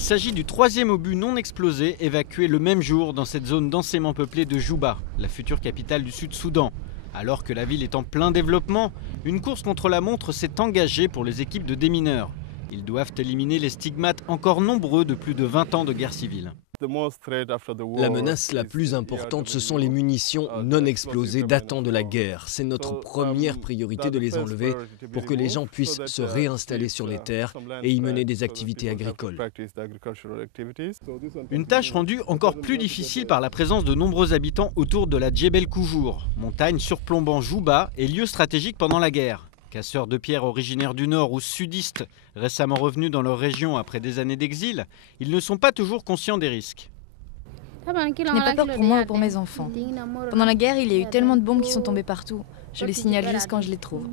s'agit du troisième obus non explosé évacué le même jour dans cette zone densément peuplée de Juba, la future capitale du Sud-Soudan. Alors que la ville est en plein développement, une course contre la montre s'est engagée pour les équipes de démineurs. Ils doivent éliminer les stigmates encore nombreux de plus de 20 ans de guerre civile. La menace la plus importante, ce sont les munitions non explosées datant de la guerre. C'est notre première priorité de les enlever pour que les gens puissent se réinstaller sur les terres et y mener des activités agricoles. Une tâche rendue encore plus difficile par la présence de nombreux habitants autour de la Djebel Koujour, montagne surplombant Juba et lieu stratégique pendant la guerre. Casseurs de pierre originaires du Nord ou sudistes, récemment revenus dans leur région après des années d'exil, ils ne sont pas toujours conscients des risques. Je n'ai pas peur pour moi ou pour mes enfants. Pendant la guerre, il y a eu tellement de bombes qui sont tombées partout. Je les signale juste quand je les trouve.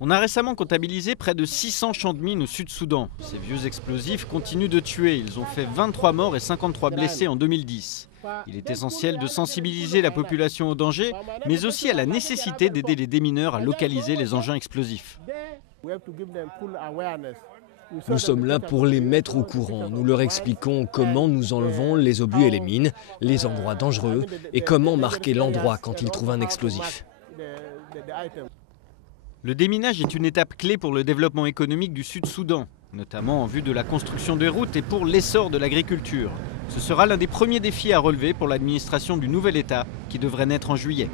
On a récemment comptabilisé près de 600 champs de mines au Sud-Soudan. Ces vieux explosifs continuent de tuer. Ils ont fait 23 morts et 53 blessés en 2010. Il est essentiel de sensibiliser la population au danger, mais aussi à la nécessité d'aider les démineurs à localiser les engins explosifs. Nous sommes là pour les mettre au courant. Nous leur expliquons comment nous enlevons les obus et les mines, les endroits dangereux et comment marquer l'endroit quand ils trouvent un explosif. Le déminage est une étape clé pour le développement économique du Sud-Soudan, notamment en vue de la construction des routes et pour l'essor de l'agriculture. Ce sera l'un des premiers défis à relever pour l'administration du nouvel État qui devrait naître en juillet.